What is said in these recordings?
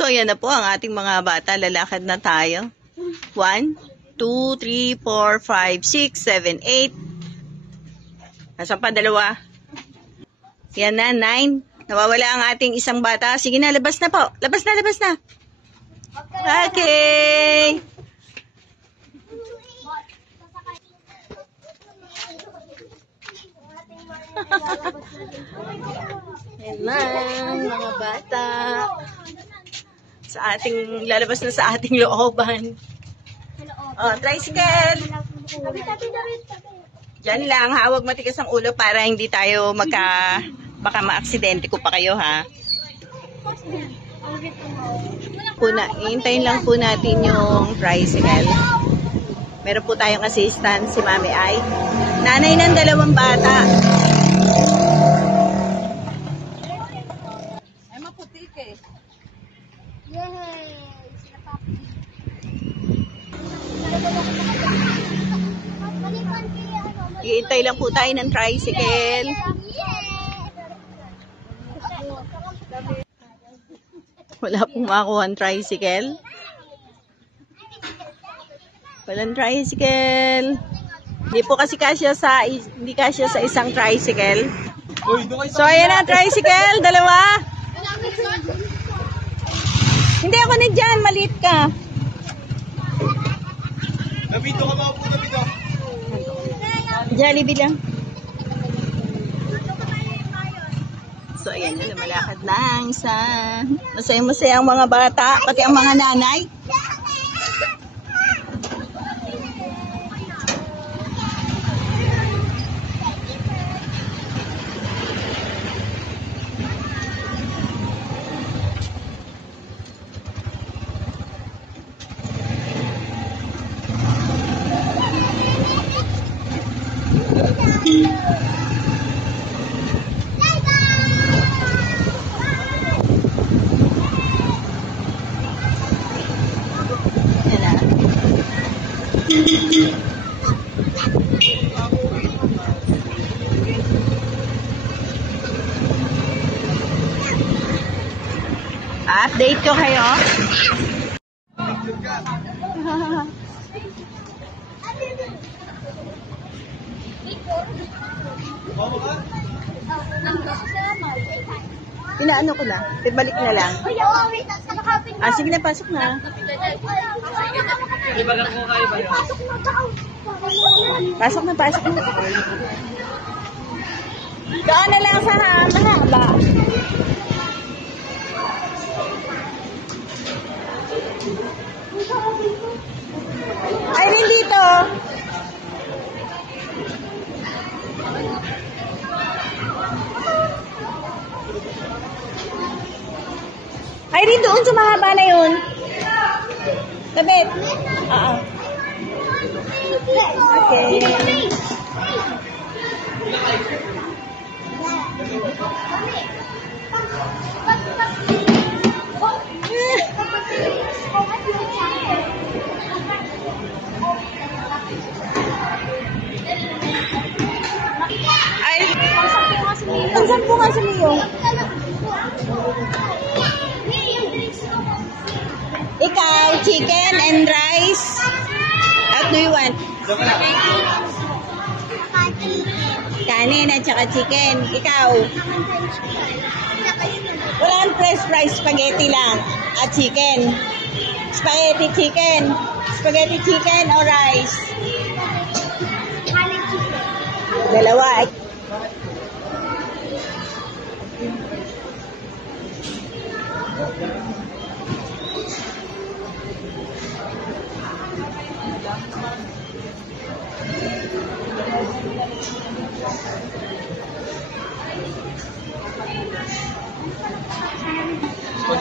So, ayan na po ang ating mga bata. Lalakad na tayo. 1, 2, 3, 4, 5, 6, 7, 8. Nasaan pa? Dalawa. Yan na, 9. Nawawala ang ating isang bata. Sige na, labas na po. Labas na, labas na. Okay. Yan na, mga bata. Sa ating, lalabas na sa ating looban. Oh, tricycle. Diyan lang, ha? Huwag matigas ang ulo para hindi tayo baka ma-aksidente ko pa kayo, ha? Hintayin lang po natin yung tricycle. Meron po tayong assistant, si Mami Ay. Nanay ng 2 bata. Ay, maputik eh. Yay! Hihintay lang po tayo ng tricycle. Wala pong makuha ang tricycle. Walang tricycle. Hindi po kasi hindi kasya sa isang tricycle. So, ayan na, tricycle. 2. Hindi ako na dyan. Maliit ka. Nabito ka ba po, nabito? Jollibee lang. So, ayan na. Lumalakad lang. Masaya-masaya ang mga bata. Pati ang mga nanay. Update ko kayo. Inaano ko na? Ibalik na lang. Sige na, pasok na. Pasok na, pasok na. Doon na lang sa mahaba. Ay, rin dito. Ay, rin doon sa mahaba na yun. Tabit. Okay. Ay, ang sampu nga sa Mio. Ikaw, chicken and rice. What do you want? Kanin at saka chicken. Ikaw? Walang fresh fries, spaghetti lang. At chicken. Spaghetti chicken. Spaghetti chicken or rice? 2.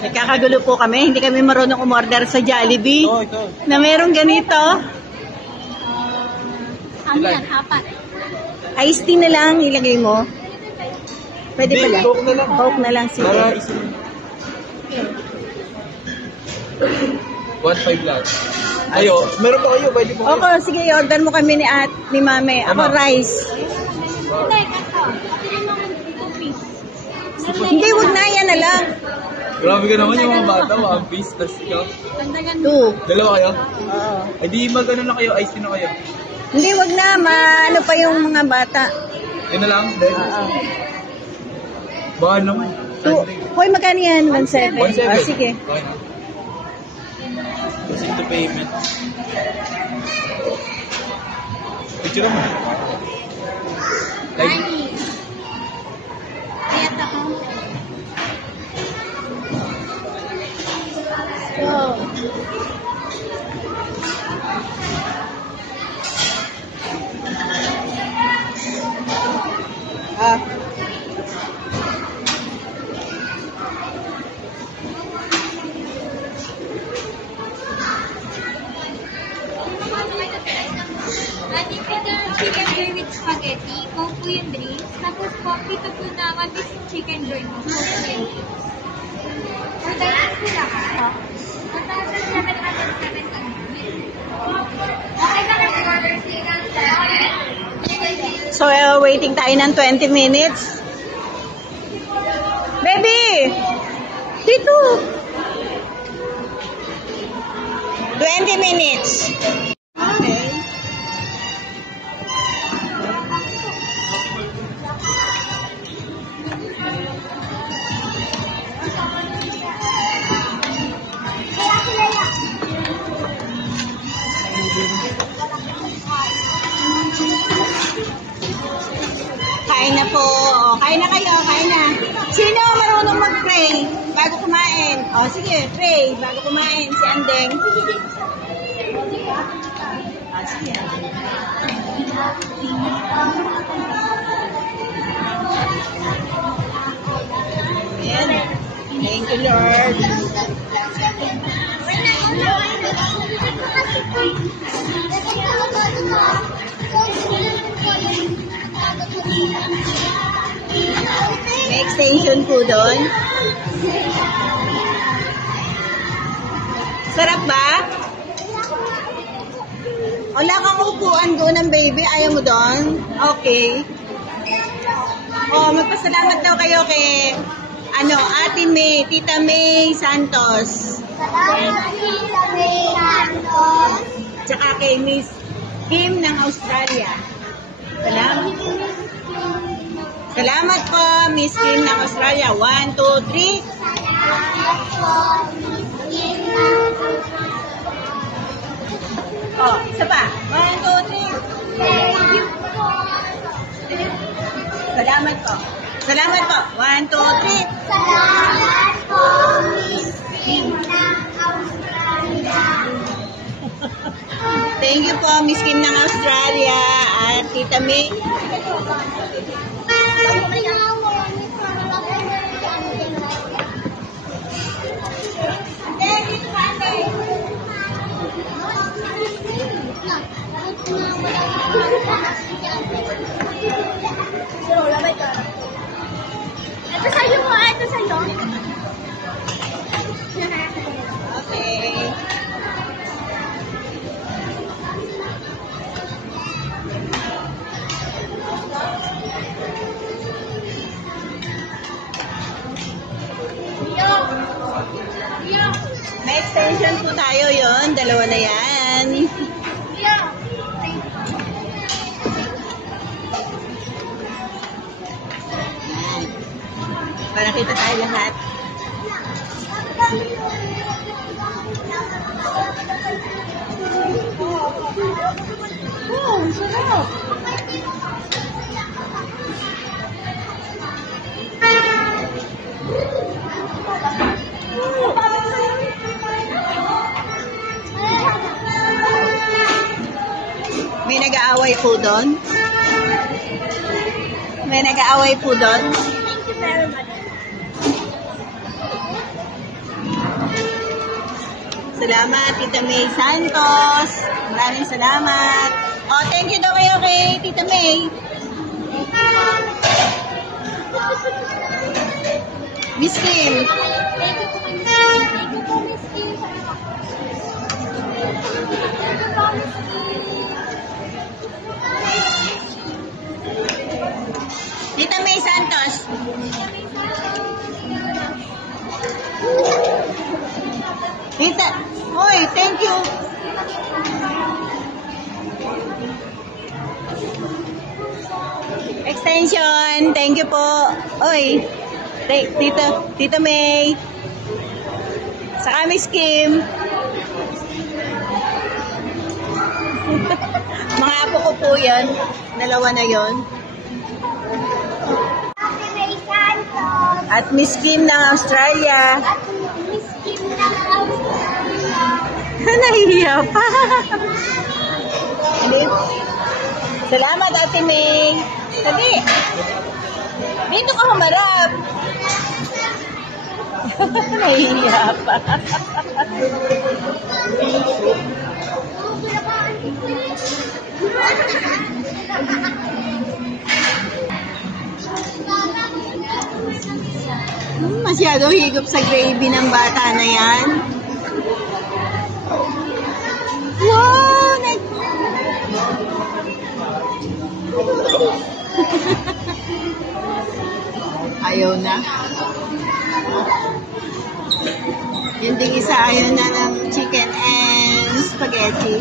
Nagkakagulo po kami. Hindi kami marunong umorder sa Jollibee. Na merong ganito. Ano yan? Hapat. Iced tea na lang ilagay mo. Pwede pala. Coke na lang. Coke na lang, sige. 1.5 lang. Ayo, meron pa kayo, pwede po. Okay, sige, order mo kami ni Mame. Ako rice. Hindi, ito. Pati naman 2 piece. Hindi, wag na yan na lang. Grabe ka naman yung mga bata, One Piece, tas ikaw. 2. Dalawa kayo? Oo. Ay di mag-ano na kayo, ice tea na kayo. Hindi, wag na. Ano pa yung mga bata? Yun na lang. Oo. Baka naman. 2. Hoy, magkano yan? 1.7. 1.7. Ah, sige. Okay na. Proceed to payment. Picture mo. Like, Ah. Ating order chicken burn with spaghetti, Coke po yung drinks, tapos coffee to po na one piece chicken burn mo, Coke po yung drinks. Or dahil po lahat, 1,707 lang. Okay ka na order chicken So, waiting tayo ng 20 minutes. Baby! Dito! 20 minutes. Okay. Kain na po. O, kain na kayo. Kain na. Sino marunong mag-pray bago kumain? O, sige. Pray bago kumain. Si Andeng. Ah, sige. Ayan. Thank you, Lord. May extension po doon. Sarap ba? Wala kang upuan doon ng baby. Ayaw mo doon? Okay. Oh, magpasalamat daw kayo kay Ate May, Tita May Santos. Salamat, Tita May Santos. Tsaka kay Miss Kim ng Australia. Salamat. Salamat po, Miss Kim ng Australia. 1, 2, 3. Salamat po, Miss Kim ng Australia. Oh, isa pa. 1, 2, 3. Thank you po. Salamat po. Salamat po. 1, 2, 3. Salamat po, Miss Kim ng Australia. Thank you po, Miss Kim ng Australia at Tita May. Ito sa'yo mo, ito sa'yo. Okay. May extension po tayo yon. Dalawa na yan. Para kita tayo lahat. Oh, sarap. May nag-aaway po doon? May nag-aaway po doon? Thank you very much. Salamat, Tita May Santos. Maraming salamat. Oh, thank you daw kayo kay Tita May. Miss Kim. Thank you po, Miss Kim. Thank you po, Miss Kim. Thank you po, Miss Kim. Tita May Santos. Tita, hoy, thank you. Extension, thank you po. Oy, Tita May. Saka Miss Kim. Mga apo ko po yan. Dalawa na yon. Ate May Santos. At Miss Kim ng Australia. At Miss Kim ng Australia. Nahihiya pa. Salamat, Ate May. Sabi, dito ka humarap. Nahihiya pa. Masyado higop sa gravy ng bata na yan. Wow! Ayaw na. Yung ding isa ayaw na ng chicken and spaghetti.